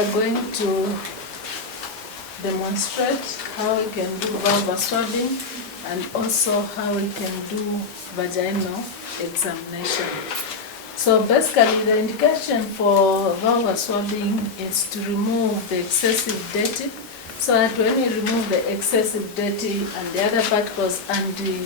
are going to demonstrate how we can do vulva swabbing and also how we can do vaginal examination. So basically the indication for vulva swabbing is to remove the excessive dirty, so that when we remove the excessive dirty and the other particles and the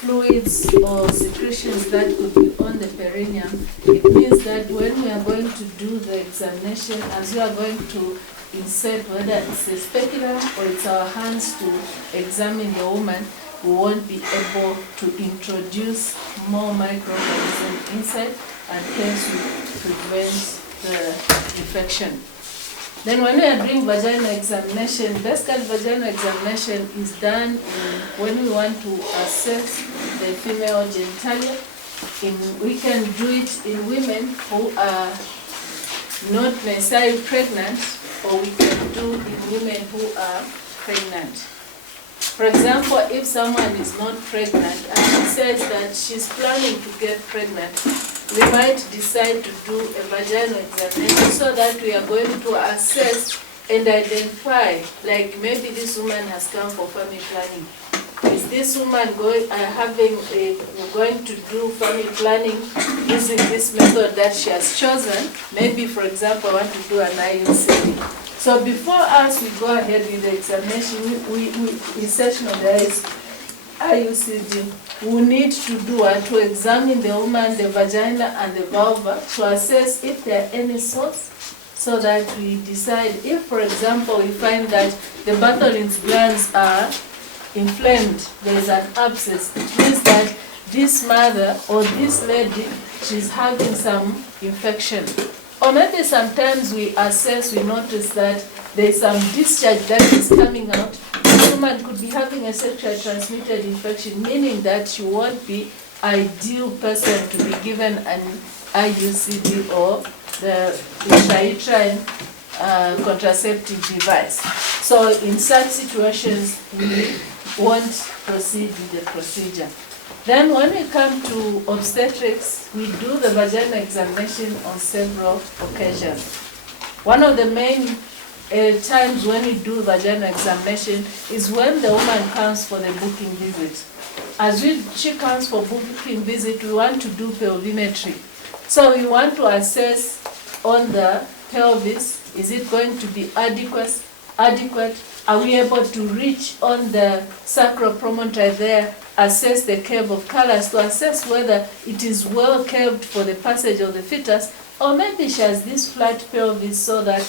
fluids or secretions that could be on the perineum, it means that when we are going to do the examination, as we are going to insert, whether it's a speculum or it's our hands to examine the woman, we won't be able to introduce more microorganisms inside, and hence we prevent the infection. Then when we are doing vaginal examination, basically vaginal examination is done when we want to assess the female genitalia. We can do it in women who are not necessarily pregnant, or we can do in women who are pregnant. For example, if someone is not pregnant and she says that she's planning to get pregnant, we might decide to do a vaginal examination so that we are going to assess and identify, like maybe this woman has come for family planning. Is this woman going to do family planning using this method that she has chosen? Maybe, for example, I want to do an IUCD. So before us, we go ahead with the examination, insertion of the IUCD, we need to do to examine the woman, the vagina and the vulva to assess if there are any sores, so that we decide if, for example, we find that the Bartholin's glands are inflamed, there is an abscess. It means that this mother or this lady, she's having some infection. Or maybe sometimes we assess, we notice that there is some discharge that is coming out. The woman could be having a sexually transmitted infection, meaning that she won't be ideal person to be given an IUCD or the intrauterine contraceptive device. So in such situations, we won't proceed with the procedure. Then when we come to obstetrics, we do the vaginal examination on several occasions. One of the main times when we do vaginal examination is when the woman comes for the booking visit. As she comes for booking visit, we want to do pelvimetry. So we want to assess on the pelvis, is it going to be adequate? Are we able to reach on the sacral promontory there, assess the curve of callus to assess whether it is well curved for the passage of the fetus, or maybe she has this flat pelvis so that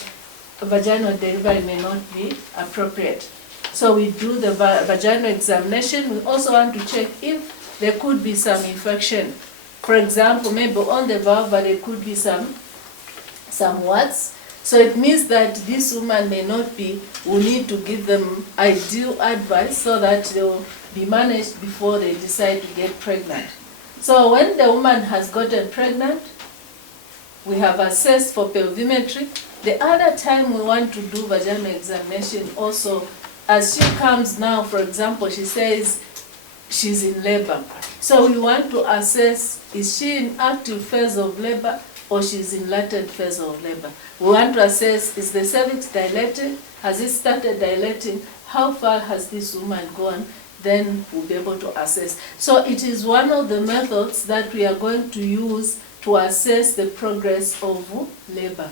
vaginal delivery may not be appropriate. So we do the vaginal examination. We also want to check if there could be some infection. For example, maybe on the vulva there could be some warts. So it means that this woman may not be, we need to give them ideal advice so that they will be managed before they decide to get pregnant. So when the woman has gotten pregnant, we have assessed for pelvimetry. The other time we want to do vaginal examination also, as she comes now, for example, she says she's in labor. So we want to assess, is she in active phase of labor or she's in latent phase of labor. We want to assess, is the cervix dilated? Has it started dilating? How far has this woman gone? Then we'll be able to assess. So it is one of the methods that we are going to use to assess the progress of labor.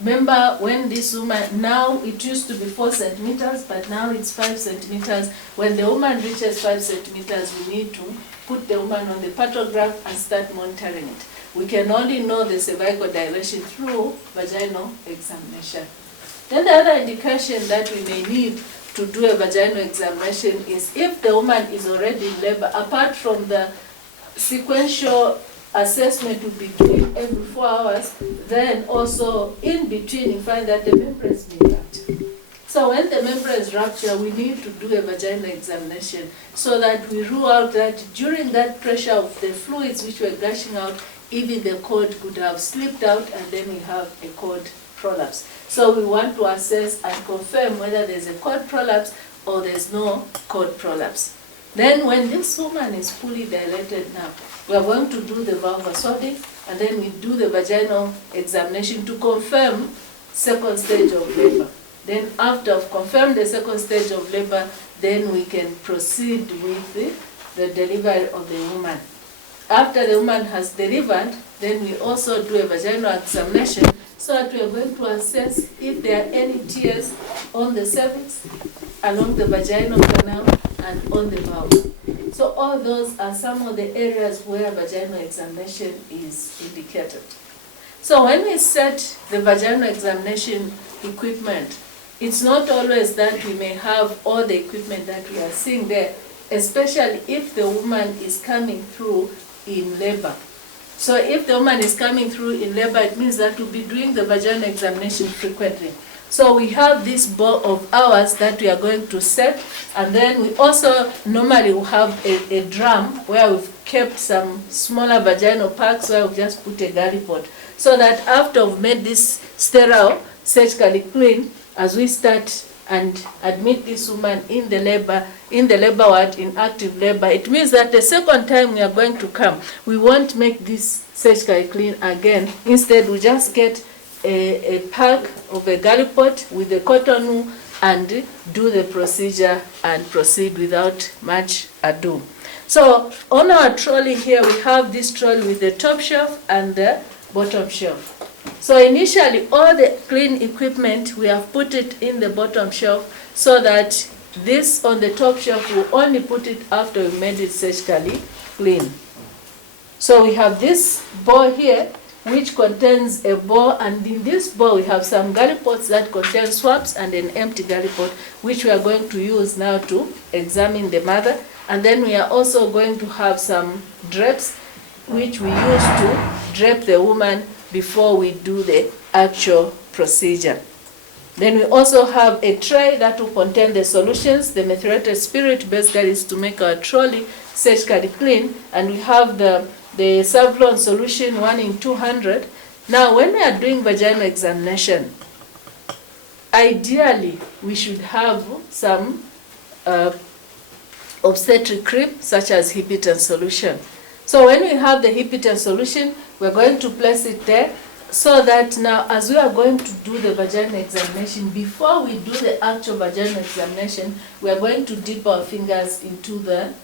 Remember when this woman, now it used to be 4 centimeters, but now it's 5 centimeters. When the woman reaches 5 centimeters, we need to put the woman on the pantograph and start monitoring it. We can only know the cervical dilation through vaginal examination. Then the other indication that we may need to do a vaginal examination is if the woman is already in labor, apart from the sequential assessment will be given every 4 hours, then also in between you find that the membranes may rupture. So when the membranes rupture, we need to do a vaginal examination so that we rule out that during that pressure of the fluids which were gushing out, even the cord could have slipped out and then we have a cord prolapse. So we want to assess and confirm whether there's a cord prolapse or there's no cord prolapse. Then when this woman is fully dilated now, we are going to do the vulva swabbing and then we do the vaginal examination to confirm second stage of labor. Then after I've confirmed the second stage of labor, then we can proceed with the delivery of the woman. After the woman has delivered, then we also do a vaginal examination so that we are going to assess if there are any tears on the cervix, along the vaginal canal, and on the vulva. So all those are some of the areas where vaginal examination is indicated. So when we set the vaginal examination equipment, it's not always that we may have all the equipment that we are seeing there, especially if the woman is coming through in labor. So if the woman is coming through in labor, it means that we'll be doing the vaginal examination frequently. So we have this ball of hours that we are going to set, and then we also normally will have a drum where we've kept some smaller vaginal packs where we've just put a gallipot, so that after we've made this sterile, surgically clean, as we start and admit this woman in the labor ward, in active labor, it means that the second time we are going to come, we won't make this surgically clean again. Instead, we just get a pack of a gallipot with a cotton wool and do the procedure and proceed without much ado. So on our trolley here, we have this trolley with the top shelf and the bottom shelf. So initially, all the clean equipment, we have put it in the bottom shelf so that this on the top shelf, we'll only put it after we made it surgically clean. So we have this ball here, which contains a ball, and in this ball we have some gallipots that contain swabs and an empty gallipot, which we are going to use now to examine the mother. And then we are also going to have some drapes, which we use to drape the woman before we do the actual procedure. Then we also have a tray that will contain the solutions. The methylated spirit basically is to make our trolley surgically clean, and we have the Savlon solution 1 in 200. Now when we are doing vaginal examination, ideally we should have some obstetric cream such as Hipitan solution. So when we have the Hipitan solution, we're going to place it there so that now as we are going to do the vaginal examination, before we do the actual vaginal examination, we are going to dip our fingers into the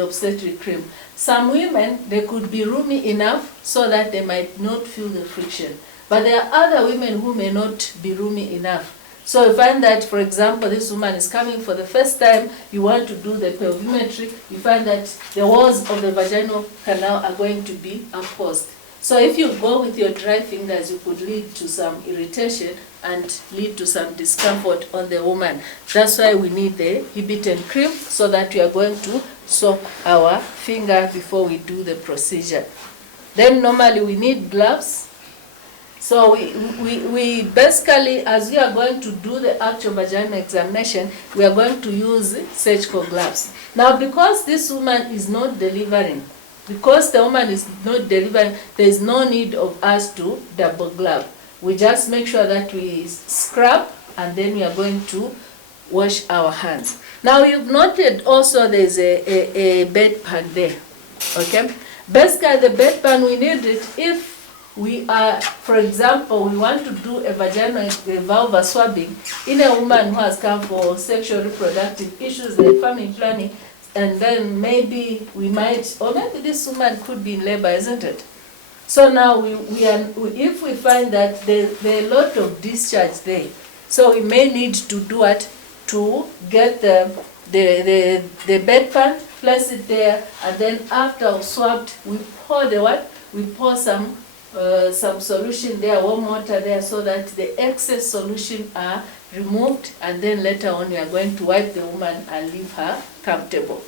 obstetric cream. Some women, they could be roomy enough so that they might not feel the friction. But there are other women who may not be roomy enough. So you find that, for example, this woman is coming for the first time, you want to do the pelvimetry, you find that the walls of the vaginal canal are going to be opposed. So if you go with your dry fingers, you could lead to some irritation and lead to some discomfort on the woman. That's why we need the Hipitan cream, so that we are going to soak our finger before we do the procedure. Then normally we need gloves. So we basically, as we are going to do the actual vaginal examination, we are going to use surgical gloves. Now because this woman is not delivering, there is no need of us to double glove. We just make sure that we scrub, and then we are going to wash our hands. Now you've noted also there's a bedpan there, okay? Basically the bedpan, we need it if we are, for example, we want to do a vaginal vulva swabbing in a woman who has come for sexual reproductive issues and family planning, and then maybe we might, or maybe this woman could be in labor, isn't it? So now if we find that there are a lot of discharge there, so we may need to do it to get the bedpan, place it there, and then after we've swabbed, we pour the what? We pour some solution there, warm water there, so that the excess solution are removed, and then later on we are going to wipe the woman and leave her comfortable.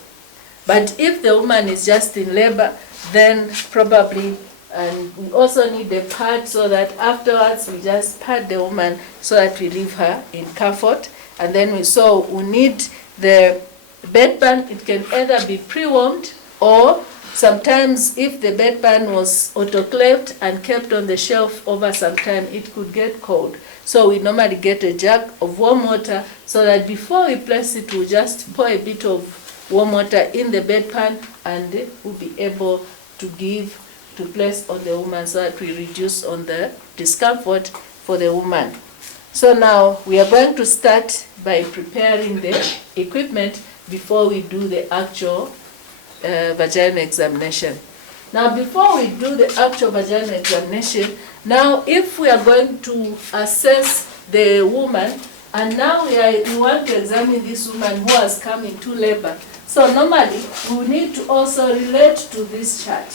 But if the woman is just in labor, then probably, and we also need a pad, so that afterwards we just pad the woman so that we leave her in comfort. And then we need the bedpan. It can either be pre-warmed, or sometimes if the bedpan was autoclaved and kept on the shelf over some time, it could get cold. So we normally get a jug of warm water, so that before we place it, we'll just pour a bit of warm water in the bedpan, and we'll be able to place on the woman, so that we reduce on the discomfort for the woman. So now we are going to start by preparing the equipment before we do the actual vaginal examination. Now before we do the actual vaginal examination, now if we are going to assess the woman, and now we want to examine this woman who has come into labor. So normally we need to also relate to this chart.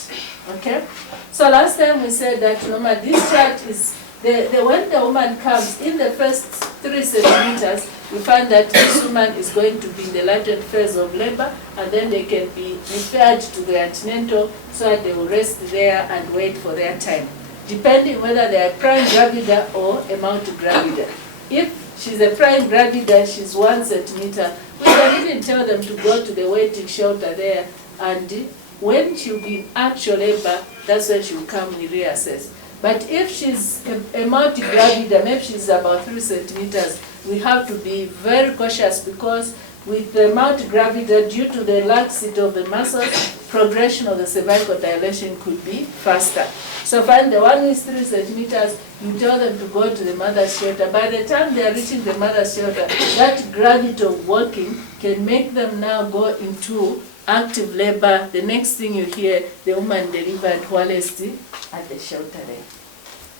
Okay? So last time we said that normally this chart is when the woman comes in the first 3 centimeters, we find that this woman is going to be in the latent phase of labor, and then they can be referred to the antenatal so that they will rest there and wait for their time, depending whether they are prime gravida or a multigravida. If she's a prime gravida, she's 1 centimeter, we can even tell them to go to the waiting shelter there, and when she'll be in actual labor, that's when she'll come, we reassess. But if she's a multigravida, maybe she's about 3 centimeters, we have to be very cautious, because with the multigravida, due to the laxity of the muscles, progression of the cervical dilation could be faster. So find the one who is 3 centimeters, you tell them to go to the mother's shelter. By the time they are reaching the mother's shelter, that gravity of walking can make them now go into active labor. The next thing you hear, the woman delivered whilst at the shelter there.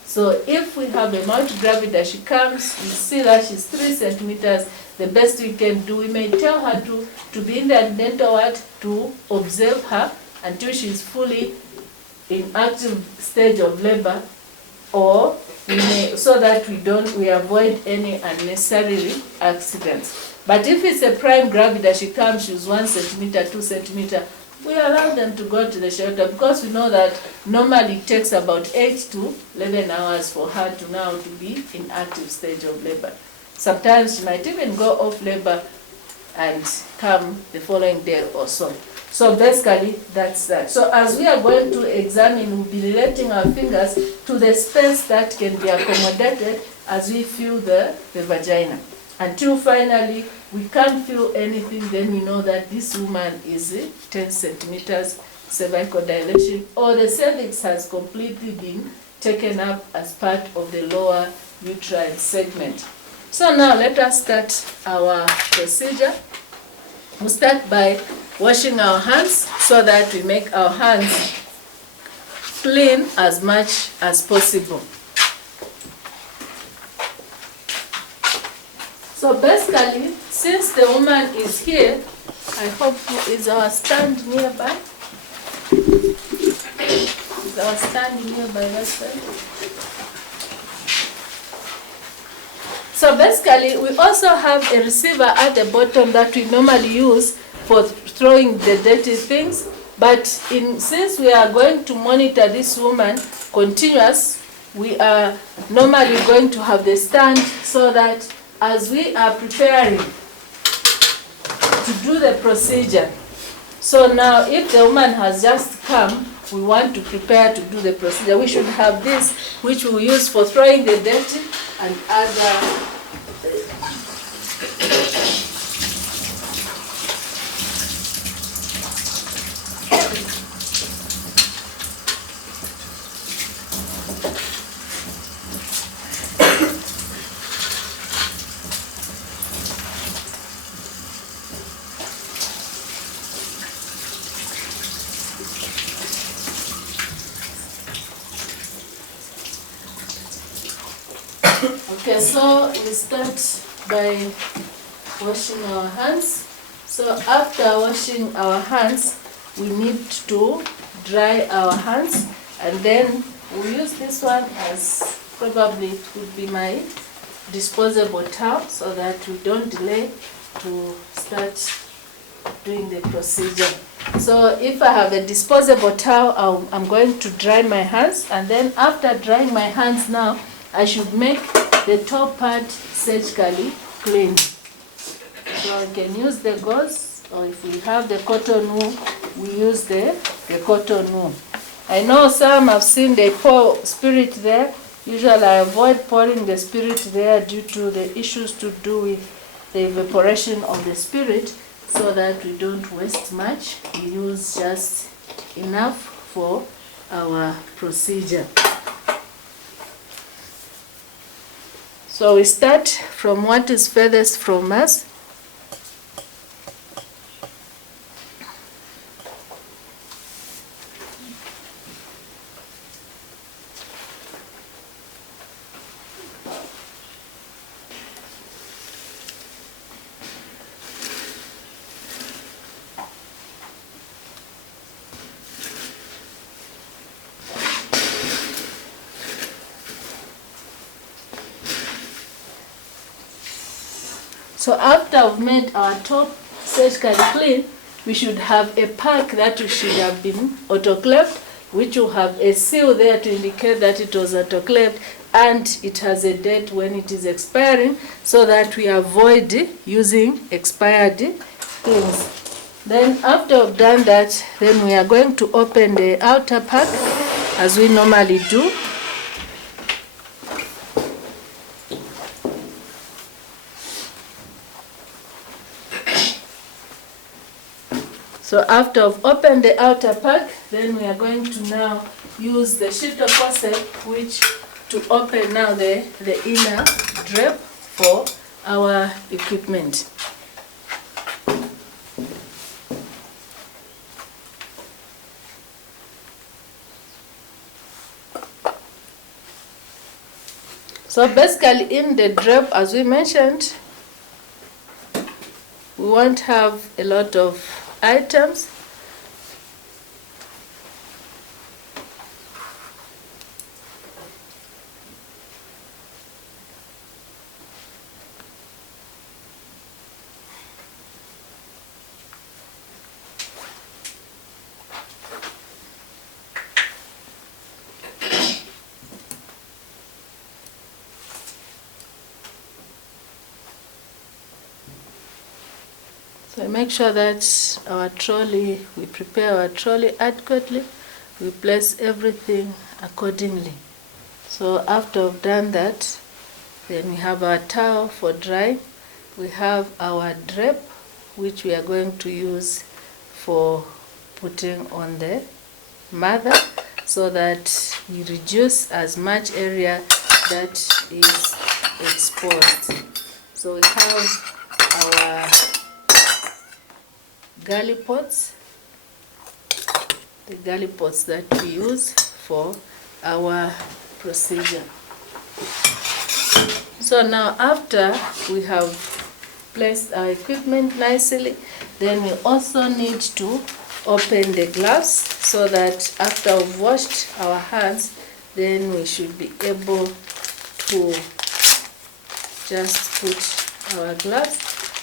So if we have a multigravida, she comes, we see that she's 3 centimeters, the best we can do, we may tell her to be in the antenatal ward to observe her until she's fully in active stage of labor, or we may, so that we avoid any unnecessary accidents. But if it's a prime gravida, she comes, she's 1 centimeter, 2 centimeter, we allow them to go to the shelter, because we know that normally it takes about 8 to 11 hours for her to now to be in active stage of labor. Sometimes she might even go off labor and come the following day or so. So basically, that's that. So as we are going to examine, we'll be relating our fingers to the space that can be accommodated as we feel the vagina. Until finally, we can't feel anything, then we know that this woman is 10 centimeters cervical dilation, or the cervix has completely been taken up as part of the lower uterine segment. So now let us start our procedure. We'll start by washing our hands so that we make our hands clean as much as possible. So basically, since the woman is here, I hope is our stand nearby. Is our stand nearby that side? So basically, we also have a receiver at the bottom that we normally use for throwing the dirty things. But since we are going to monitor this woman continuous, we are normally going to have the stand so that as we are preparing to do the procedure. So now if the woman has just come, we want to prepare to do the procedure, we should have this, which we use for throwing the dirty and other. Okay, so we start by washing our hands. So after washing our hands, we need to dry our hands, and then we'll use this one as probably it would be my disposable towel, so that we don't delay to start doing the procedure. So if I have a disposable towel, I'm going to dry my hands, and then after drying my hands now, I should make the top part surgically clean. So I can use the gauze, or if we have the cotton wool, we use the cotton wool. I know some have seen they pour spirit there. Usually I avoid pouring the spirit there due to the issues to do with the evaporation of the spirit, so that we don't waste much. We use just enough for our procedure. So we start from what is furthest from us. So after we've made our top surgically clean, we should have a pack that should have been autoclaved, which will have a seal there to indicate that it was autoclaved and it has a date when it is expiring, so that we avoid using expired things. Then after we've done that, then we are going to open the outer pack as we normally do. So after I've opened the outer pack, then we are going to now use the shifter forceps, which to open now the inner drape for our equipment. So basically in the drape, as we mentioned, we won't have a lot of items. So make sure that our trolley, we prepare our trolley adequately, we place everything accordingly. So after we've done that, then we have our towel for drying, we have our drape, which we are going to use for putting on the mother, so that we reduce as much area that is exposed. So we have our gallipots, the gallipots that we use for our procedure. So now after we have placed our equipment nicely, then we also need to open the gloves, so that after we've washed our hands, then we should be able to just put our gloves.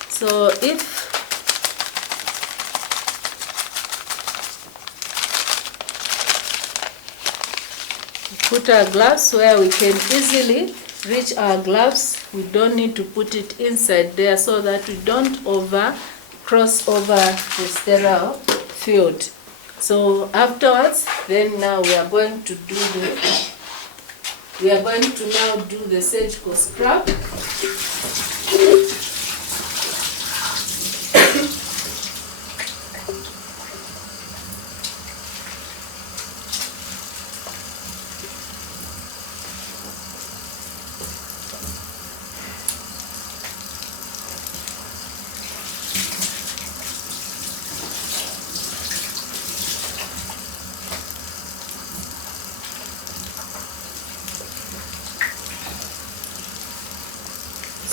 So if put our gloves where we can easily reach our gloves, we don't need to put it inside there, so that we don't cross over the sterile field. So afterwards, then now we are going to now do the surgical scrub.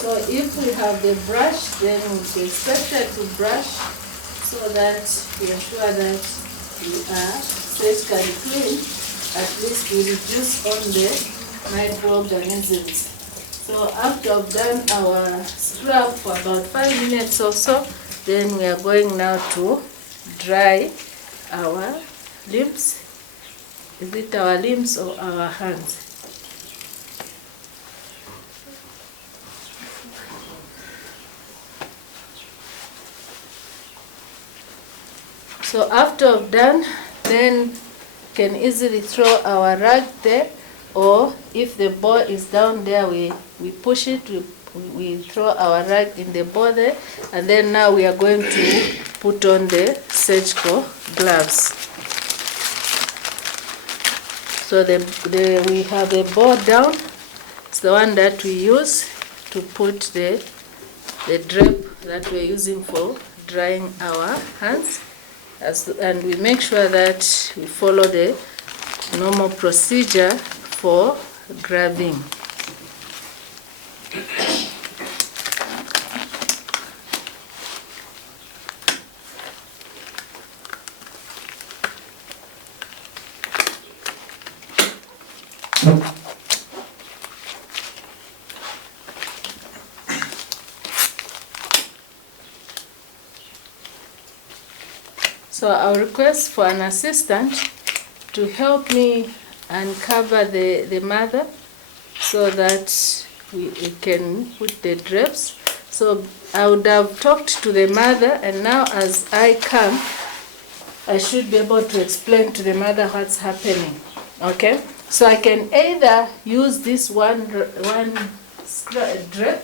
So if we have the brush, then we'll be expected to brush, so that we are sure that we are surgically clean. At least we reduce on the microorganisms. So after we've done our scrub for about 5 minutes or so, then we are going now to dry our limbs. Is it our limbs or our hands? So after we've done, then can easily throw our rag there, or if the ball is down there, we push it, we throw our rag in the ball there, and then now we are going to put on the surgical gloves. So we have a ball down, it's the one that we use. to put the drape that we're using for drying our hands, and we make sure that we follow the normal procedure for grabbing. So I'll request for an assistant to help me uncover the mother so that we can put the drapes. So I would have talked to the mother, and now as I come, I should be able to explain to the mother what's happening. Okay? So I can either use this one drape.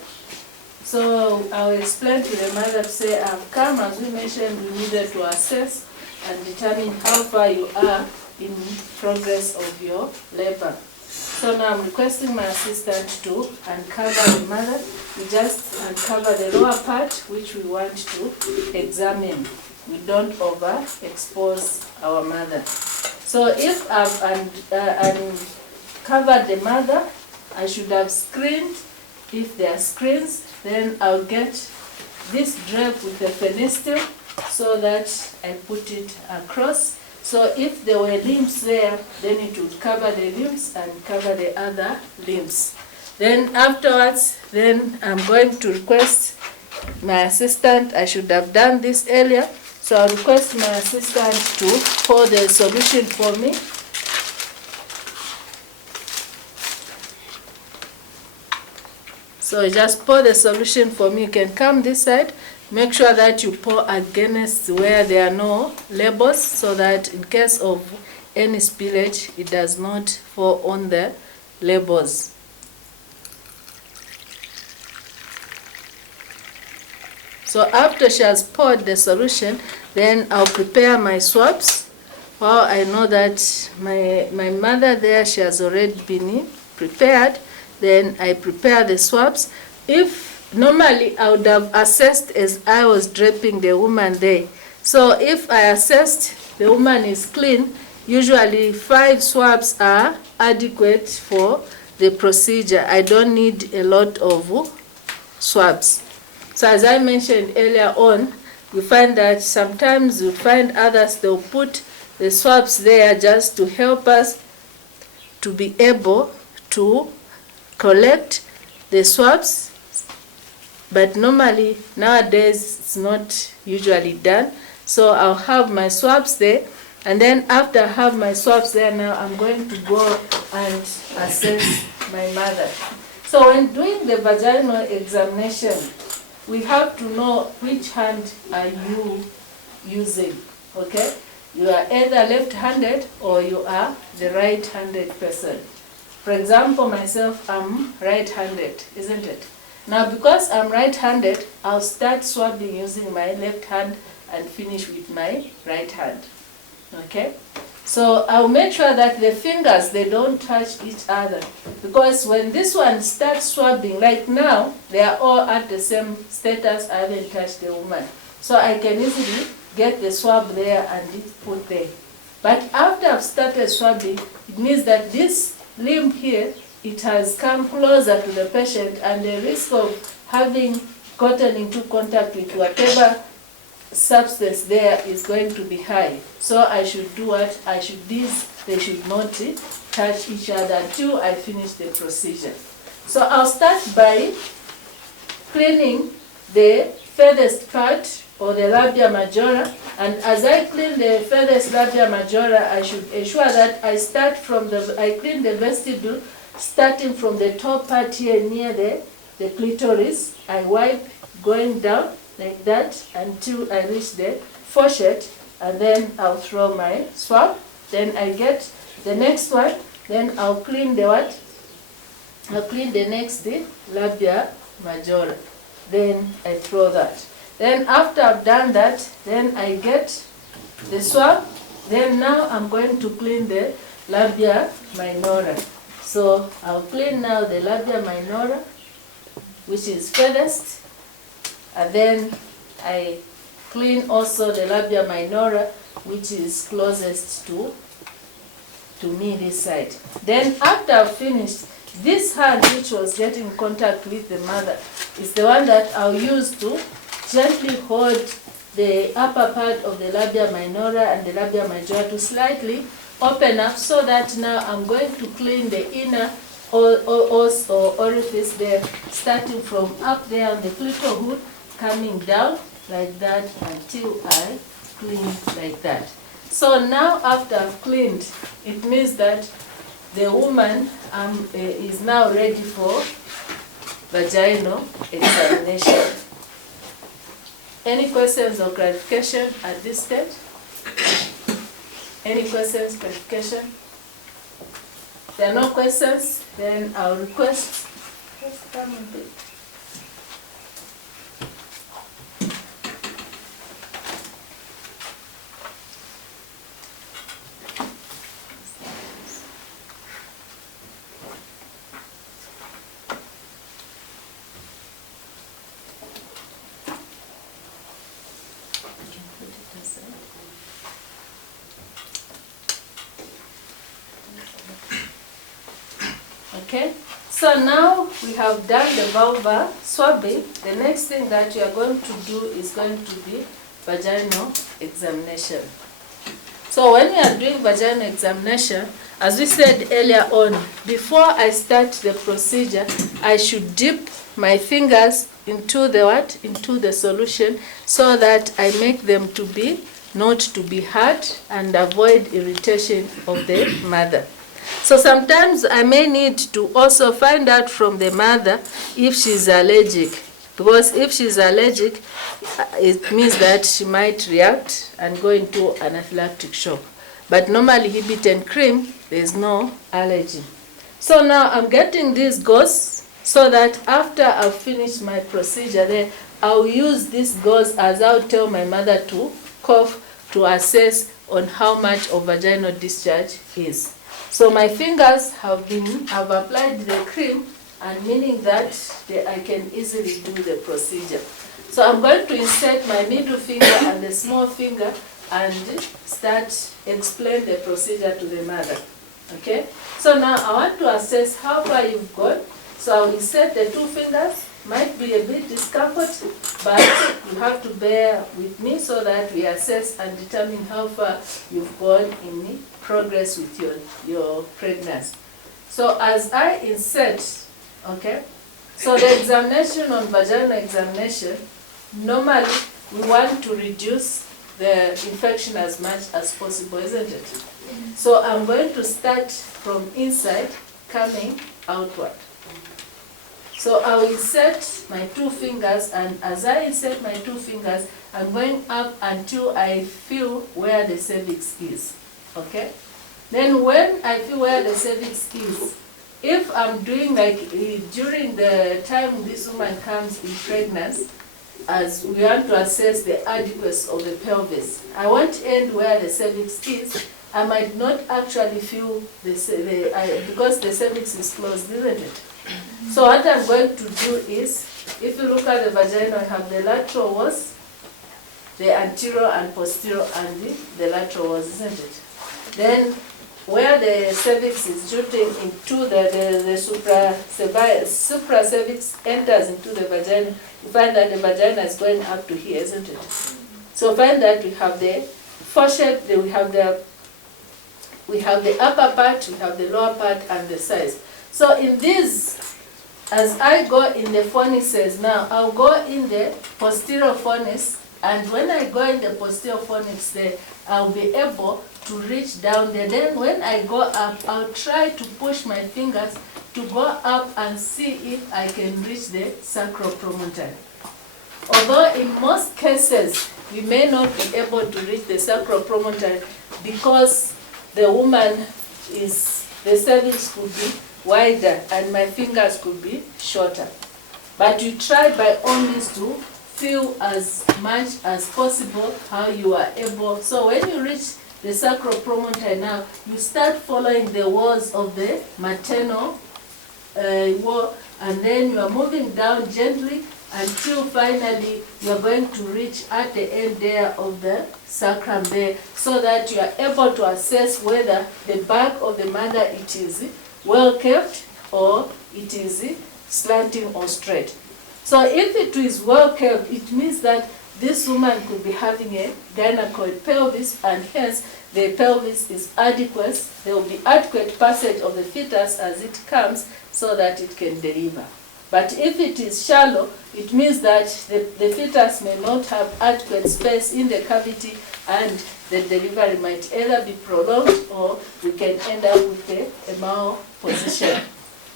So I'll explain to the mother to say, I've come, as we mentioned, we needed to assess and determine how far you are in progress of your labor. So now I'm requesting my assistant to uncover the mother. We just uncover the lower part, which we want to examine. We don't overexpose our mother. So if I've uncovered the mother, I should have screened. If there are screens, then I'll get this drape with the fenestil so that I put it across. So if there were limbs there, then it would cover the limbs and cover the other limbs. Then afterwards, then I'm going to request my assistant. I should have done this earlier. So I'll request my assistant to pour the solution for me. So just pour the solution for me. You can come this side. Make sure that you pour against where there are no labels, so that in case of any spillage, it does not fall on the labels. So after she has poured the solution, then I'll prepare my swabs. Well, I know that my mother there, she has already been prepared. Then I prepare the swabs. If normally I would have assessed as I was draping the woman there. So if I assessed the woman is clean, usually 5 swabs are adequate for the procedure. I don't need a lot of swabs. So as I mentioned earlier on, you find that sometimes you find others, they'll put the swabs there just to help us to be able to collect the swabs, but normally nowadays it's not usually done. So I'll have my swabs there, and then after I have my swabs there, now I'm going to go and assess my mother. So when doing the vaginal examination, we have to know which hand are you using, okay? You are either left-handed or you are the right-handed person. For example, myself, I'm right-handed, isn't it? Now, because I'm right-handed, I'll start swabbing using my left hand and finish with my right hand, okay? So I'll make sure that the fingers, they don't touch each other. Because when this one starts swabbing, like now, they are all at the same status, I haven't touched the woman. So I can easily get the swab there and it put there. But after I've started swabbing, it means that this limb here, it has come closer to the patient, and the risk of having gotten into contact with whatever substance there is going to be high. So I should do what? They should not touch each other until I finish the procedure. So I'll start by cleaning the furthest part, or the labia majora, and as I clean the furthest labia majora, I should ensure that I clean the vestibule, starting from the top part here near the clitoris. I wipe going down like that until I reach the fourchette, and then I'll throw my swab. Then I get the next one, then I'll clean the what? I'll clean the next labia majora. Then I throw that. Then after I've done that, then I get the swab. Then now I'm going to clean the labia minora. So I'll clean now the labia minora. which is furthest, and then I clean also the labia minora, which is closest to me this side. Then after I've finished, this hand which was getting in contact with the mother is the one that I'll use to gently hold the upper part of the labia minora and the labia majora to slightly open up, so that now I'm going to clean the inner orifice there, starting from up there on the clitoral hood, coming down like that until I clean like that. So now after I've cleaned, it means that the woman is now ready for vaginal examination. Any questions or clarification at this stage? Any questions, clarification? If there are no questions, then I'll request, let's come a bit. Okay, so now we have done the vulva swabbing. The next thing that we are going to do is going to be vaginal examination. So when we are doing vaginal examination, as we said earlier on, before I start the procedure, I should dip my fingers into the what? Into the solution, so that I make them to be not to be hard and avoid irritation of the mother. So sometimes I may need to also find out from the mother if she's allergic, because if she's allergic, it means that she might react and go into anaphylactic shock. But normally Hibit cream, there's no allergy. So now I'm getting these gauze, so that after I've finished my procedure there, I'll use this gauze as I'll tell my mother to cough to assess on how much of vaginal discharge is. So my fingers have applied the cream, and meaning that I can easily do the procedure. So I'm going to insert my middle finger and the small finger and start explain the procedure to the mother. Okay? So now I want to assess how far you've gone. So I will insert the two fingers. Might be a bit discomfort, but you have to bear with me so that we assess and determine how far you've gone in progress with your pregnancy. So as I insert, okay, so the examination on vaginal examination, normally we want to reduce the infection as much as possible, isn't it? So I'm going to start from inside, coming outward. So I will insert my two fingers, and as I insert my two fingers, I'm going up until I feel where the cervix is. Okay? Then when I feel where the cervix is, if I'm doing like during the time this woman comes in pregnancy, as we want to assess the adequacy of the pelvis, I won't end where the cervix is. I might not actually feel because the cervix is closed, isn't it? So what I'm going to do is, if you look at the vagina, I have the lateral walls, the anterior and posterior, and the lateral walls, isn't it? Then where the cervix is jutting into the supra cervix enters into the vagina, you find that the vagina is going up to here, isn't it? So find that we have the foreshape, we have the upper part, we have the lower part, and the sides. So in this, as I go in the fornices now, I'll go in the posterior fornix, and when I go in the posterior fornix there, I'll be able to reach down there. Then when I go up, I'll try to push my fingers to go up and see if I can reach the sacral promontory. Although in most cases, we may not be able to reach the sacral promontory because the woman the cervix could be wider and my fingers could be shorter. But you try by all means to feel as much as possible how you are able. So when you reach the sacral promontory now, you start following the walls of the maternal and then you are moving down gently until finally you are going to reach at the end there of the sacrum there, so that you are able to assess whether the back of the mother, it is well kept or it is slanting or straight. So if it is well kept, it means that this woman could be having a gynecoid pelvis, and hence the pelvis is adequate. There will be adequate passage of the fetus as it comes so that it can deliver. But if it is shallow, it means that the fetus may not have adequate space in the cavity, and the delivery might either be prolonged or we can end up with a malposition.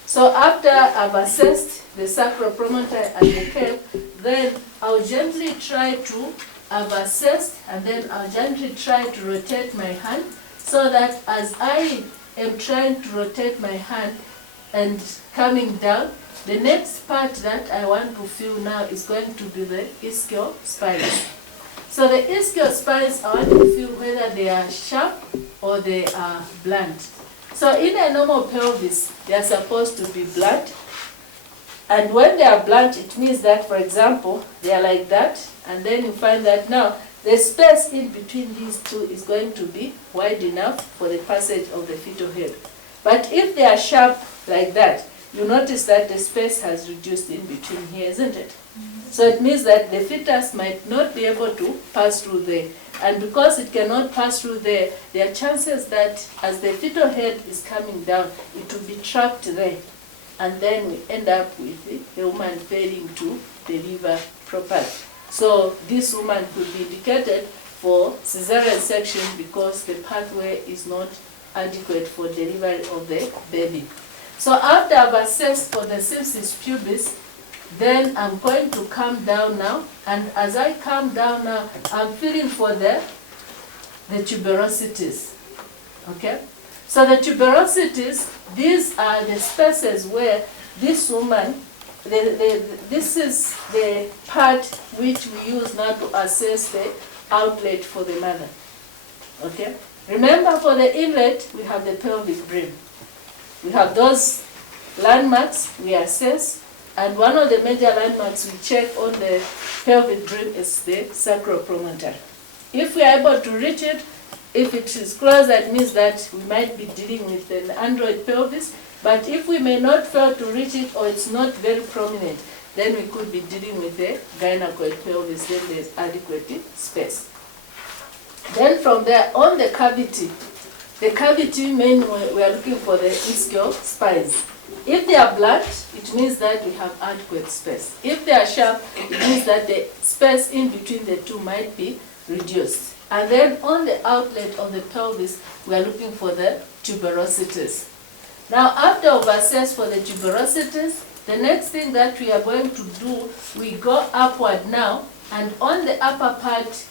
So after I've assessed the sacropromontory and the cape, then I'll gently try to, I've assessed, and then I'll gently try to rotate my hand, so that as I am trying to rotate my hand and coming down, the next part that I want to feel now is going to be the ischial spines. So the ischial spines, I want to feel whether they are sharp or they are blunt. So in a normal pelvis, they are supposed to be blunt. And when they are blunt, it means that, for example, they are like that, and then you find that now the space in between these two is going to be wide enough for the passage of the fetal head. But if they are sharp like that, you notice that the space has reduced in between here, isn't it? So it means that the fetus might not be able to pass through there. And because it cannot pass through there, there are chances that as the fetal head is coming down, it will be trapped there. And then we end up with the woman failing to deliver properly. So this woman could be indicated for cesarean section because the pathway is not adequate for delivery of the baby. So after I've assessed for the symphysis pubis, then I'm going to come down now, and as I come down now, I'm feeling for the tuberosities. Okay? So the tuberosities, these are the spaces where this woman, this is the part which we use now to assess the outlet for the mother. Okay? Remember, for the inlet, we have the pelvic brim. We have those landmarks we assess, and one of the major landmarks we check on the pelvic brim is the sacropromontory. If we are able to reach it, if it is close, that means that we might be dealing with an android pelvis. But if we may not fail to reach it, or it's not very prominent, then we could be dealing with a gynecoid pelvis. Then there's adequate space. Then from there, on the cavity mainly we are looking for the ischial spines. If they are blunt, it means that we have adequate space. If they are sharp, it means that the space in between the two might be reduced. And then on the outlet of the pelvis, we are looking for the tuberosities. Now, after we've assessed for the tuberosities, the next thing that we are going to do, we go upward now, and on the upper part,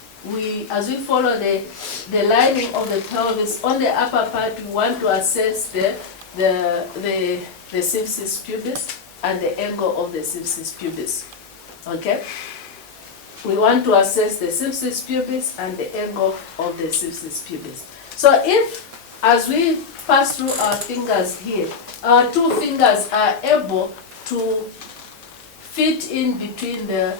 as we follow the lining of the pelvis, on the upper part, we want to assess the symphysis pubis and the angle of the symphysis pubis. Okay? We want to assess the symphysis pubis and the angle of the symphysis pubis. So if, as we pass through our fingers here, our two fingers are able to fit in between the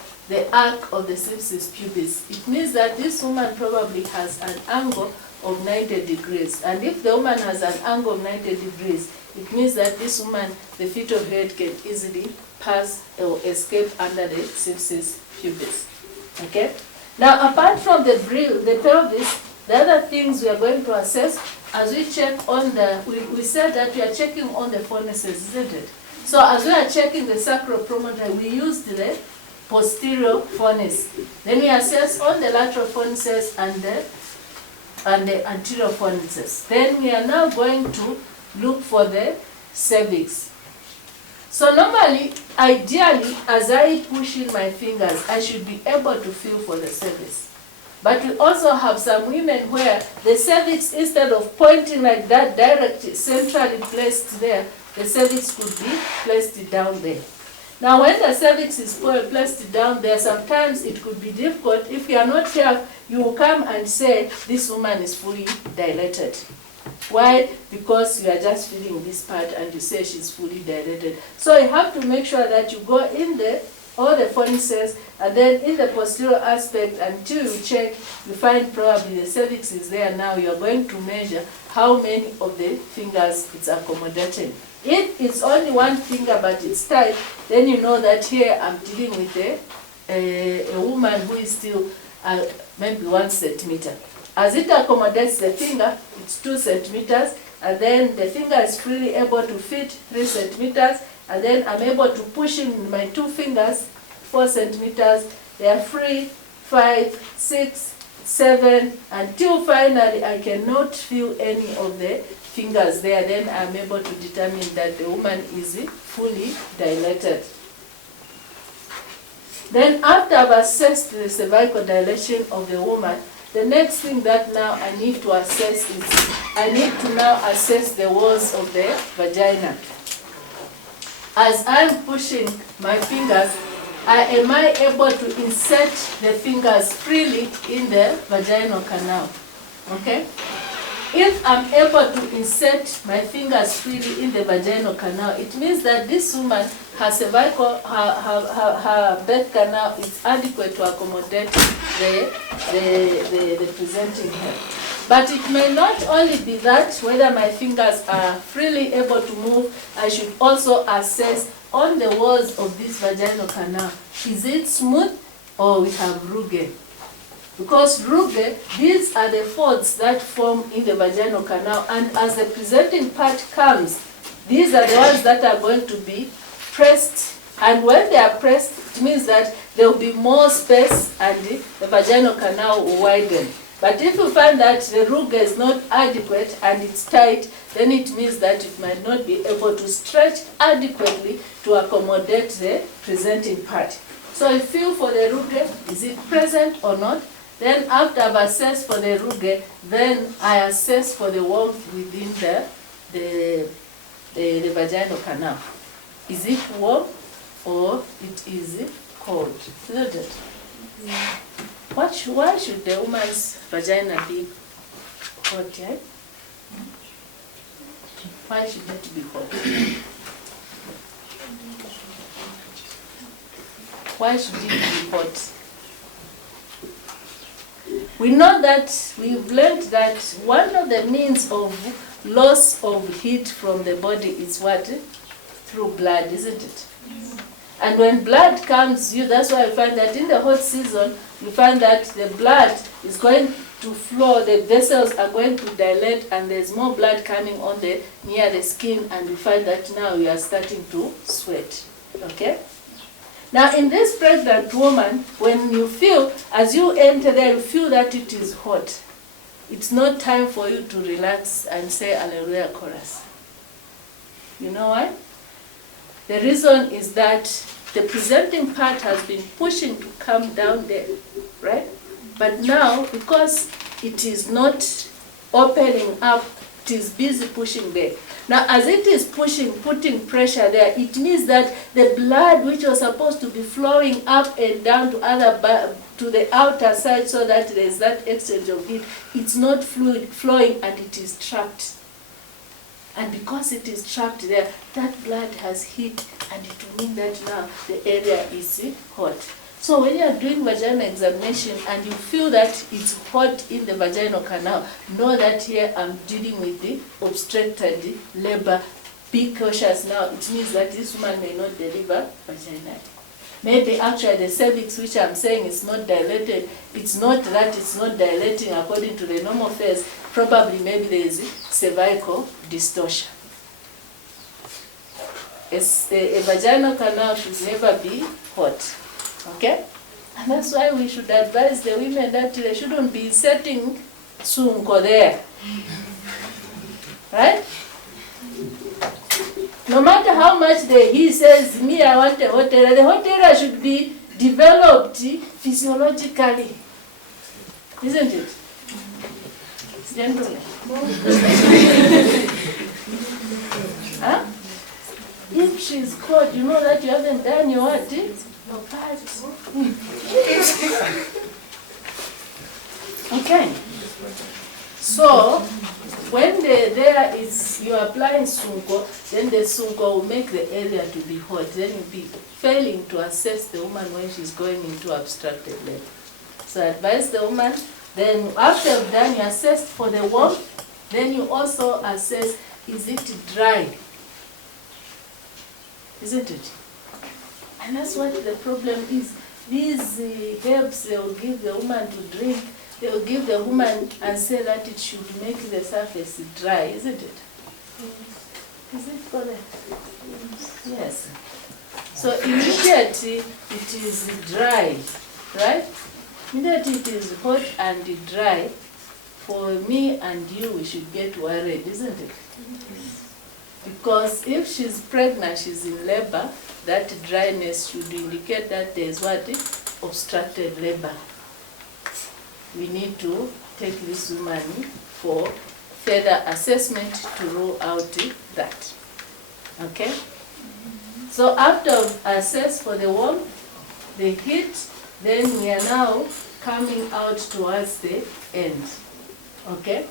arc of the symphysis pubis, it means that this woman probably has an angle of 90 degrees. And if the woman has an angle of 90 degrees, it means that this woman, the fetal head, can easily pass or escape under the symphysis pubis. Okay? Now, apart from the pelvis, the other things we are going to assess, as we check on we said that we are checking on the fornices, isn't it? So as we are checking the sacropromontory, we use the posterior fornix. Then we assess on the lateral fornices and the anterior fornices. Then we are now going to look for the cervix. So normally, ideally, as I push in my fingers, I should be able to feel for the cervix. But we also have some women where the cervix, instead of pointing like that directly, centrally placed there, the cervix could be placed down there. Now when the cervix is placed down there, sometimes it could be difficult. If you are not careful, you will come and say, this woman is fully dilated. Why? Because you are just feeling this part and you say she's fully dilated. So you have to make sure that you go in there, all the fornices, and then in the posterior aspect until you check, you find probably the cervix is there now. You are going to measure how many of the fingers it's accommodating. If it's only one finger but it's tight, then you know that here I'm dealing with a woman who is still maybe 1 centimeter. As it accommodates the finger, it's 2 centimeters, and then the finger is freely able to fit 3 centimeters, and then I'm able to push in my 2 fingers 4 centimeters. They are free 5, 6, 7, until finally I cannot feel any of the fingers there. Then I'm able to determine that the woman is fully dilated. Then after I've assessed the cervical dilation of the woman, the next thing that now I need to assess is, I need to now assess the walls of the vagina. As I'm pushing my fingers, am I able to insert the fingers freely in the vaginal canal? Okay? If I'm able to insert my fingers freely in the vaginal canal, it means that this woman, her cervical, her birth canal is adequate to accommodate the presenting head. But it may not only be that, whether my fingers are freely able to move, I should also assess on the walls of this vaginal canal, is it smooth or we have rugae? Because rugae, these are the folds that form in the vaginal canal, and as the presenting part comes, these are the ones that are going to be pressed, and when they are pressed, it means that there will be more space and the vaginal canal will widen. But if you find that the rugae is not adequate and it's tight, then it means that it might not be able to stretch adequately to accommodate the presenting part. So I feel for the rugae, is it present or not? Then after I've assessed for the rugae, then I assess for the warmth within the vaginal canal. Is it warm or it is cold? Isn't it? Yeah. Why should the woman's vagina be hot? Yeah? Why should it be hot? Why should it be hot? We know that, we've learned that one of the means of loss of heat from the body is what? Through blood, isn't it? Yes. And when blood comes, that's why you find that in the hot season, you find that the blood is going to flow, the vessels are going to dilate, and there's more blood coming on near the skin, and you find that now you are starting to sweat. Okay? Now in this pregnant woman, when you feel, as you enter there, you feel that it is hot, it's not time for you to relax and say Alleluia chorus. You know why? The reason is that the presenting part has been pushing to come down there, right? But now, because it is not opening up, it is busy pushing there. Now, as it is pushing, putting pressure there, it means that the blood which was supposed to be flowing up and down to the outer side so that there is that exchange of heat, it's not flowing and it is trapped. And because it is trapped there, that blood has heat, and it will mean that now the area is hot. So when you are doing vaginal examination and you feel that it's hot in the vaginal canal, know that here I'm dealing with the obstructed labor. Be cautious now. It means that this woman may not deliver vaginally. Maybe actually the cervix, which I'm saying is not dilated, it's not that it's not dilating according to the normal phase. Probably maybe there is cervical distortion. A vaginal canal should never be hot. Okay? And that's why we should advise the women that they shouldn't be setting sunko there. Right? No matter how much he says, me, I want a hot area, the hot area should be developed physiologically. Isn't it? Gentlemen. Huh? If she's cold, you know that you haven't done your what? Your part. Okay. So, when you are applying sunko, then the sunko will make the area to be hot. Then you'll be failing to assess the woman when she's going into obstructed labor. So advise the woman. Then after you've done your assess for the warmth, then you also assess, is it dry? Isn't it? And that's what the problem is. These herbs they will give the woman to drink, they will give the woman and say that it should make the surface dry, isn't it? Yes. Is it correct? Yes. So immediately it is dry, right? Immediately it is hot and dry. For me and you, we should get worried, isn't it? Because if she's pregnant, she's in labor, that dryness should indicate that there is what? Obstructed labor. We need to take this woman for further assessment to rule out that. Okay? So after assess for the warmth, the heat, then we are now coming out towards the end. Okay?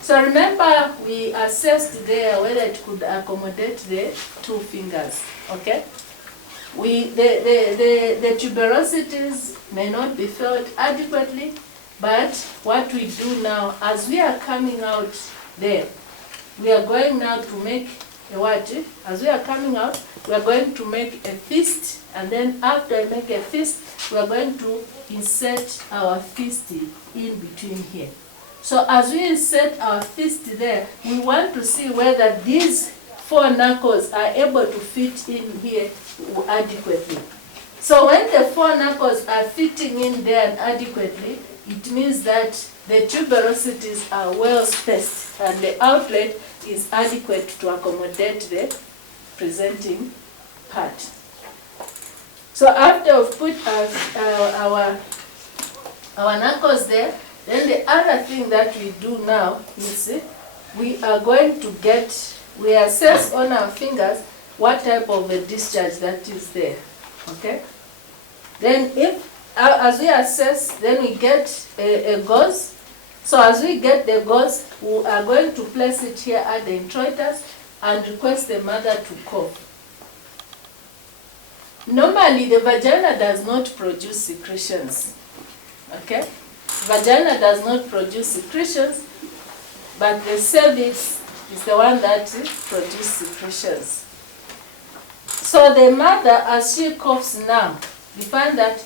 So remember, we assessed there whether it could accommodate the 2 fingers. Okay? The tuberosities may not be felt adequately, but what we do now, as we are coming out there, we are going now to make a what? As we are coming out, we are going to make a fist, and then after I make a fist, we are going to insert our fist in between here. So as we insert our fist there, we want to see whether these 4 knuckles are able to fit in here adequately. So when the 4 knuckles are fitting in there adequately, it means that the tuberosities are well spaced and the outlet is adequate to accommodate the presenting part. So after we've put our knuckles there, then the other thing that we do now is we are going to we assess on our fingers what type of a discharge that is there. Okay? Then as we assess, then we get a gauze. So as we get the gauze, we are going to place it here at the introitus and request the mother to cough. Normally, the vagina does not produce secretions. Okay? Vagina does not produce secretions, but the cervix is the one that produces secretions. So the mother, as she coughs now, you find that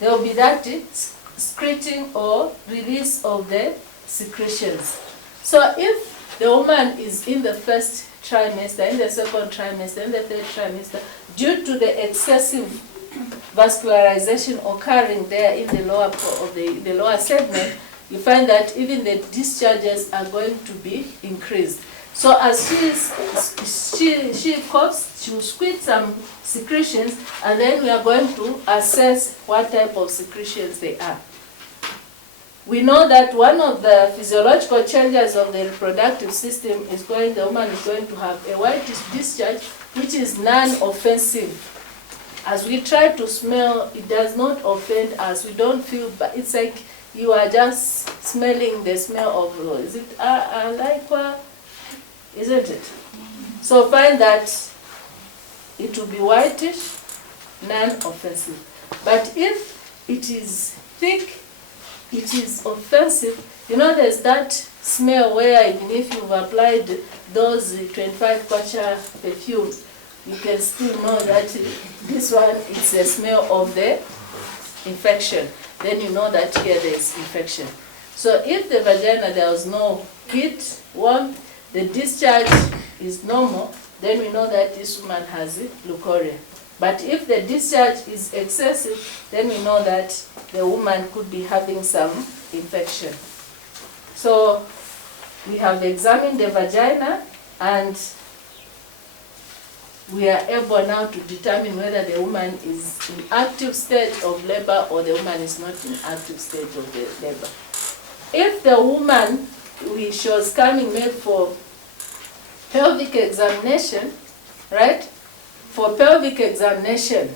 there will be that screeching or release of the secretions. So if the woman is in the first trimester, in the second trimester, in the third trimester, due to the excessive vascularization occurring there in the lower of the lower segment, you find that even the discharges are going to be increased. So as she coughs, she will squeeze some secretions, and then we are going to assess what type of secretions they are. We know that one of the physiological changes of the reproductive system is the woman is going to have a whitish discharge, which is non-offensive. As we try to smell, it does not offend us. We don't feel, but it's like you are just smelling the smell of, is it like, isn't it? So find that it will be whitish, non-offensive. But if it is thick, it is offensive. You know, there's that smell where even if you've applied those 25 kwacha perfumes, you can still know that this one is a smell of the infection. Then you know that here there is infection. So if the vagina, there was no heat, warmth, the discharge is normal, then we know that this woman has leukorrhea. But if the discharge is excessive, then we know that the woman could be having some infection. So we have examined the vagina, and we are able now to determine whether the woman is in active stage of labor or the woman is not in active stage of the labor. If the woman, she was coming made for pelvic examination, right? For pelvic examination,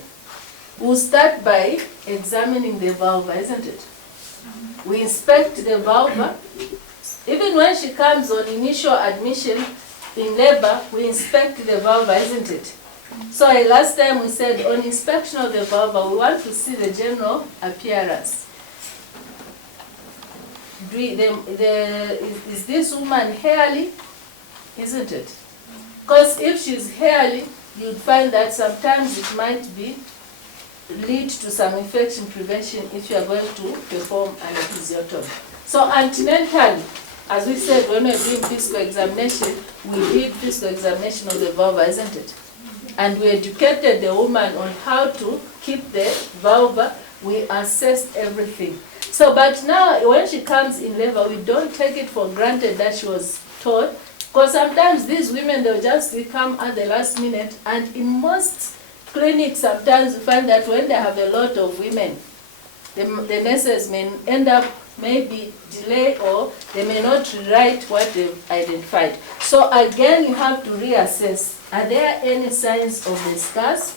we'll start by examining the vulva, isn't it? We inspect the vulva, Even when she comes on initial admission in labor, we inspect the vulva, isn't it? So last time we said on inspection of the vulva, we want to see the general appearance. Is this woman hairy? Isn't it? Because if she's hairy, you'd find that sometimes it might lead to some infection prevention if you are going to perform an episiotomy. So antenatally, as we said, when we're doing physical examination, we did physical examination of the vulva, isn't it? And we educated the woman on how to keep the vulva. We assessed everything. So, but now when she comes in labor, we don't take it for granted that she was taught, because sometimes these women, they'll just come at the last minute, and in most clinics, sometimes you find that when they have a lot of women, the nurses may end up maybe delay, or they may not write what they've identified. So again, you have to reassess. Are there any signs of the scars?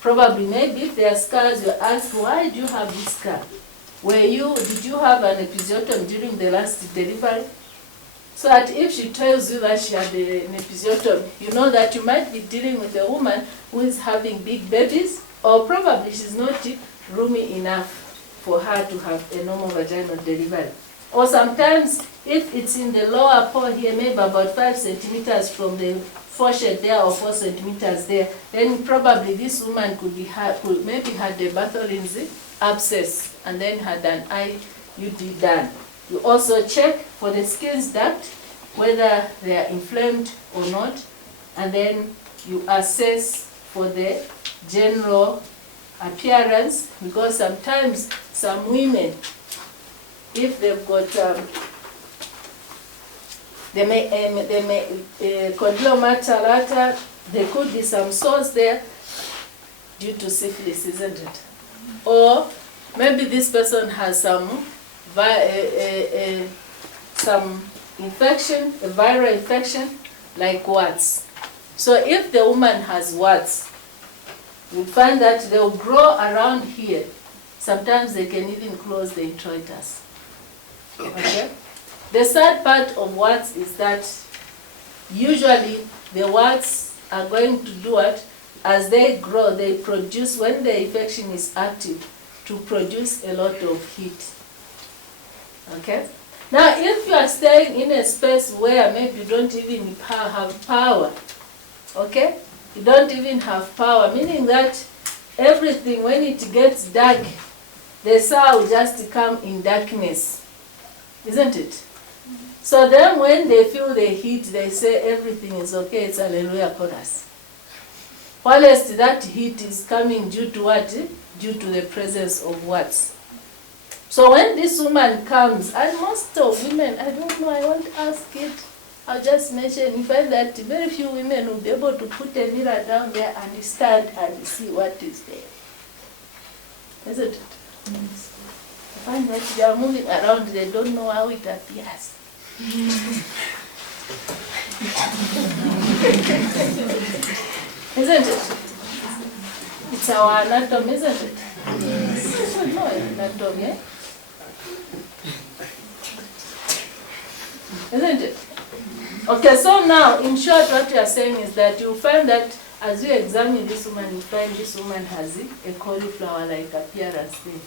Probably, maybe if there are scars, you ask, why do you have this scar? Did you have an episiotomy during the last delivery? So that if she tells you that she had an episiotomy, you know that you might be dealing with a woman who is having big babies, or probably she's not roomy enough for her to have a normal vaginal delivery. Or sometimes, if it's in the lower pole here, maybe about 5 centimeters from the foreshead there, or 4 centimeters there, then probably this woman could maybe had the Bartholin's abscess, and then had an IUD done. You also check for the skin duct, whether they are inflamed or not, and then you assess for the general appearance, because sometimes some women, if they've got condylomata lata, there could be some sores there due to syphilis, isn't it? Or maybe this person has some infection, a viral infection, like warts. So if the woman has warts, you find that they'll grow around here. Sometimes they can even close the introitus. Okay? The sad part of warts is that usually the warts are going to do what? As they grow, they produce, when the infection is active, to produce a lot of heat. Okay? Now, if you are staying in a space where maybe you don't even have power, okay? You don't even have power, meaning that everything, when it gets dark, the cell will just come in darkness, isn't it? So then when they feel the heat, they say everything is okay, it's hallelujah chorus. Whilst that heat is coming due to what? Due to the presence of what? So when this woman comes, and most of women, I don't know, I won't ask it, I'll just mention, you find that very few women will be able to put a mirror down there and stand and see what is there. Isn't it? Yes. I find that they are moving around, they don't know how it appears. Isn't it? It's our anatomy, isn't it? Yes. No, anatomy. Isn't it? Okay, so now, in short, what we are saying is that you find that as you examine this woman, you find this woman has a cauliflower-like appearance there.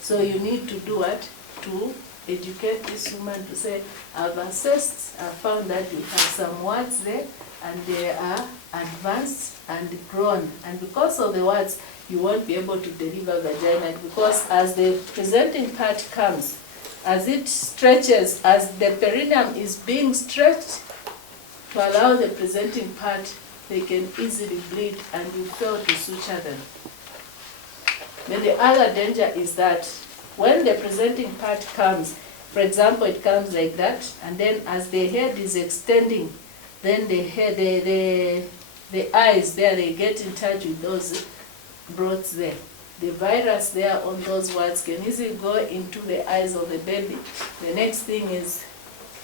So you need to do what? To educate this woman to say, I've assessed, I've found that you have some warts there, and they are advanced and grown. And because of the warts, you won't be able to deliver vagina, because as the presenting part comes, as it stretches, as the perineum is being stretched to allow the presenting part, they can easily bleed and you fail to suture them. Then the other danger is that when the presenting part comes, for example, it comes like that, and then as the head is extending, then the head, the eyes there, they get in touch with those growths there. The virus there on those warts can easily go into the eyes of the baby. The next thing is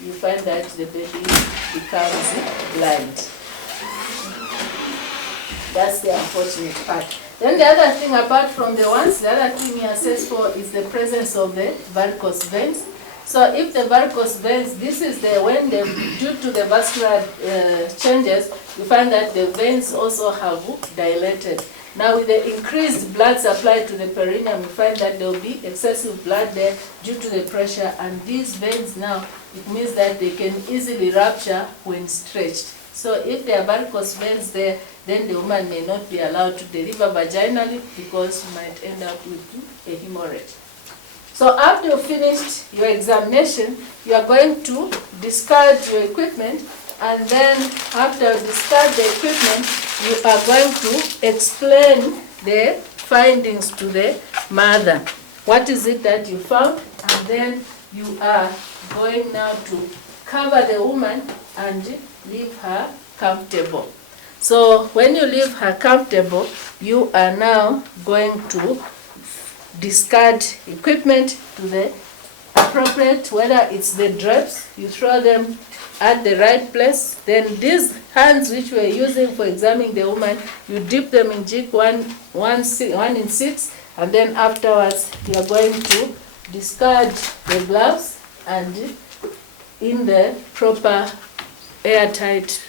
you find that the baby becomes blind. That's the unfortunate part. Then the other thing, apart from the ones, the other thing we assess for is the presence of the varicose veins. So if the varicose veins, this is due to the vascular changes, you find that the veins also have dilated. Now with the increased blood supply to the perineum, you find that there will be excessive blood there due to the pressure, and these veins now, it means that they can easily rupture when stretched. So if there are varicose veins there, then the woman may not be allowed to deliver vaginally because you might end up with a hemorrhage. So after you finished your examination, you are going to discard your equipment, and then after you discard the equipment, you are going to explain the findings to the mother. What is it that you found? And then you are going now to cover the woman and leave her comfortable. So when you leave her comfortable, you are now going to discard equipment to the appropriate, whether it's the drapes, you throw them at the right place. Then these hands which we're using for examining the woman, you dip them in jig 1 in 6, and then afterwards you are going to discard the gloves and in the proper airtight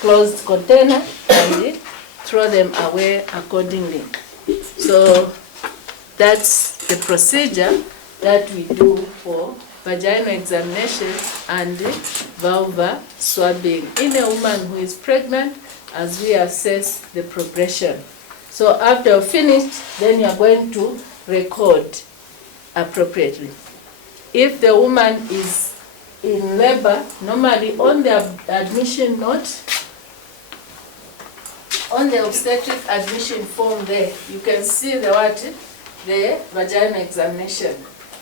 closed container and throw them away accordingly. So that's the procedure that we do for vaginal examination and vulva swabbing in a woman who is pregnant as we assess the progression. So after you're finished, then you're going to record appropriately. If the woman is in labor, normally on the admission note, on the obstetric admission form there, you can see the vaginal examination.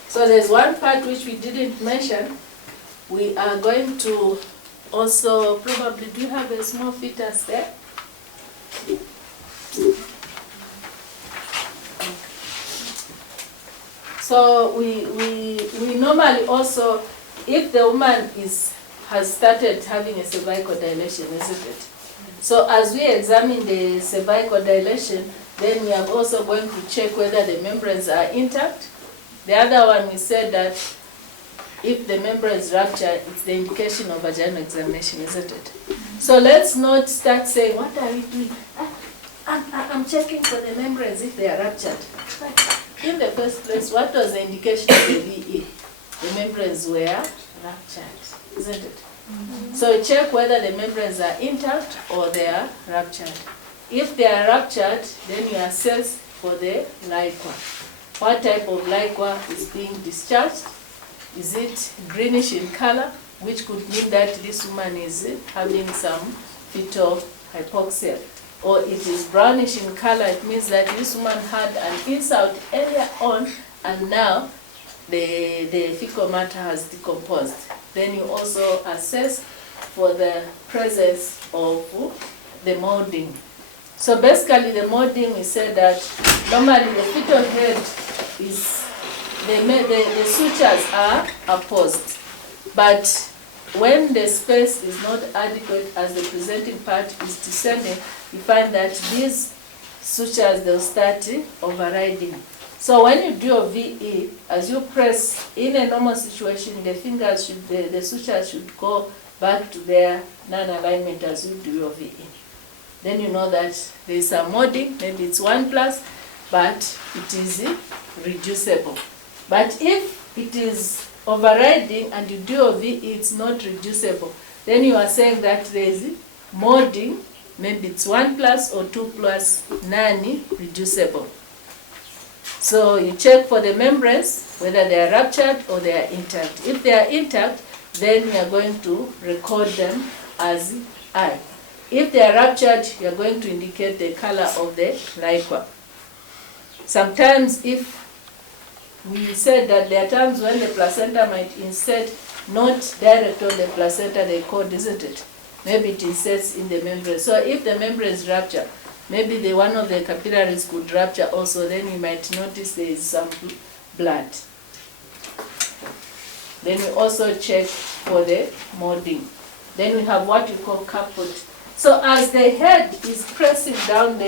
So there's one part which we didn't mention. We are going to also probably, do you have a small fetus there? So we normally also, if the woman has started having a cervical dilation, isn't it? So as we examine the cervical dilation, then we are also going to check whether the membranes are intact. The other one, we said that if the membrane is ruptured, it's the indication of vaginal examination, isn't it? So let's not start saying, what are we doing? I'm checking for the membranes if they are ruptured. In the first place, what was the indication of the VE? The membranes were ruptured, isn't it? So check whether the membranes are intact or they are ruptured. If they are ruptured, then you assess for the liquor. What type of liquor is being discharged? Is it greenish in color, which could mean that this woman is having some fetal hypoxia? Or it is brownish in color, it means that this woman had an insult earlier on and now the fecal matter has decomposed. Then you also assess for the presence of the molding. So basically the molding, we said that normally the fetal head is, the sutures are opposed. But when the space is not adequate as the presenting part is descending, you find that these sutures, they'll start overriding. So when you do a VE, as you press in a normal situation, the fingers should, the sutures should go back to their non-alignment as you do your VE. Then you know that there is a molding, maybe it's 1+, but it is reducible. But if it is overriding and you do a VE, it's not reducible, then you are saying that there is molding, maybe it's 1+ or 2+, non-reducible. So you check for the membranes, whether they are ruptured or they are intact. If they are intact, then you are going to record them as I. If they are ruptured, you are going to indicate the color of the liquor. Sometimes if we said that there are times when the placenta might insert not direct on the placenta, they code, isn't it? Maybe it inserts in the membrane. So if the membrane is ruptured, maybe one of the capillaries could rupture also, then you might notice there is some blood. Then we also check for the molding. Then we have what we call caput. So as the head is pressing down,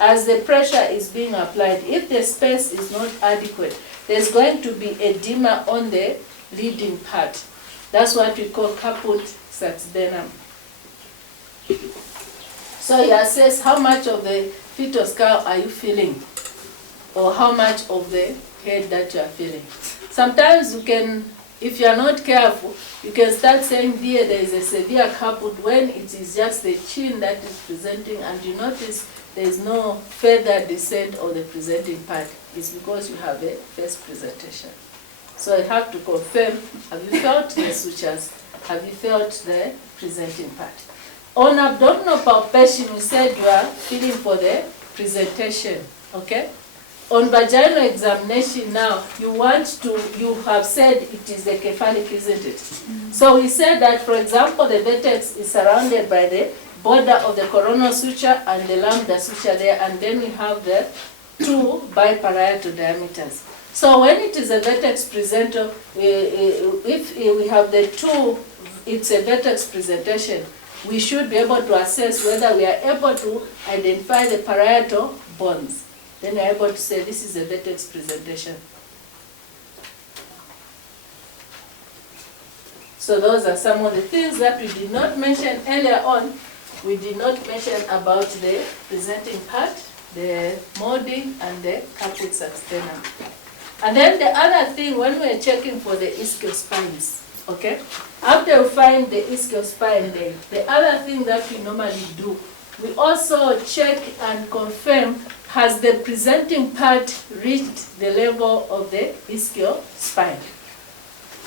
as the pressure is being applied, if the space is not adequate, there's going to be edema on the leading part. That's what we call caput succedaneum. So you assess how much of the fetal skull are you feeling, or how much of the head that you are feeling. Sometimes you can, if you are not careful, you can start saying there is a severe caput when it is just the chin that is presenting, and you notice there is no further descent of the presenting part. It's because you have a first presentation. So you have to confirm, have you felt the sutures? Have you felt the presenting part? On abdominal palpation, we said you are feeling for the presentation, okay? On vaginal examination now, you have said it is the cephalic, isn't it? So we said that, for example, the vertex is surrounded by the border of the coronal suture and the lambda suture there, and then we have the two biparietal diameters. So when it is a vertex presenter, if we have the two, it's a vertex presentation, we should be able to assess whether we are able to identify the parietal bones. Then we are able to say this is a vertex presentation. So those are some of the things that we did not mention earlier on. We did not mention about the presenting part, the molding, and the caput succedaneum. And then the other thing, when we're checking for the ischial spines, okay? After we find the ischial spine, the other thing that we normally do, we also check and confirm, has the presenting part reached the level of the ischial spine?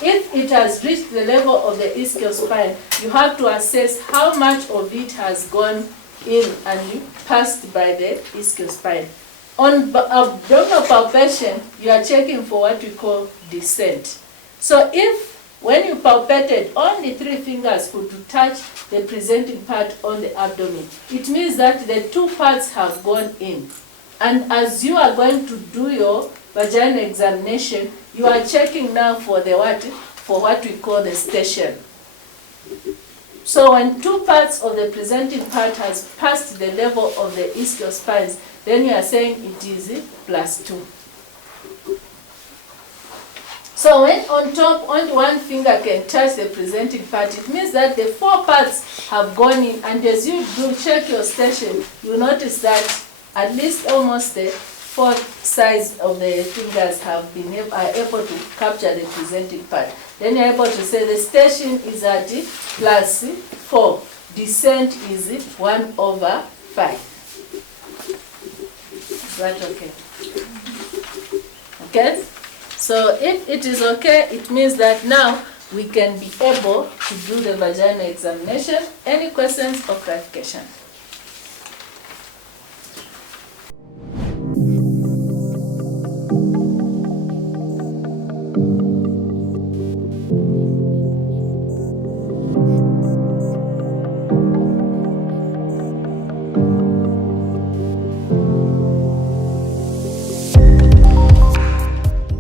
If it has reached the level of the ischial spine, you have to assess how much of it has gone in and passed by the ischial spine. On abdominal palpation, you are checking for what we call descent. So if, when you palpated, only 3 fingers could touch the presenting part on the abdomen, it means that the 2 parts have gone in. And as you are going to do your vaginal examination, you are checking now for the what we call the station. So when 2 parts of the presenting part has passed the level of the ischial spines, then you are saying it is +2. So when on top only 1 finger can touch the presenting part, it means that the 4 parts have gone in, and as you do check your station, you notice that at least almost the 4th size of the fingers are able to capture the presenting part. Then you're able to say the station is at +4. Descent is 1/5. Is that okay? Okay? So if it is okay, it means that now we can be able to do the vaginal examination. Any questions or clarification?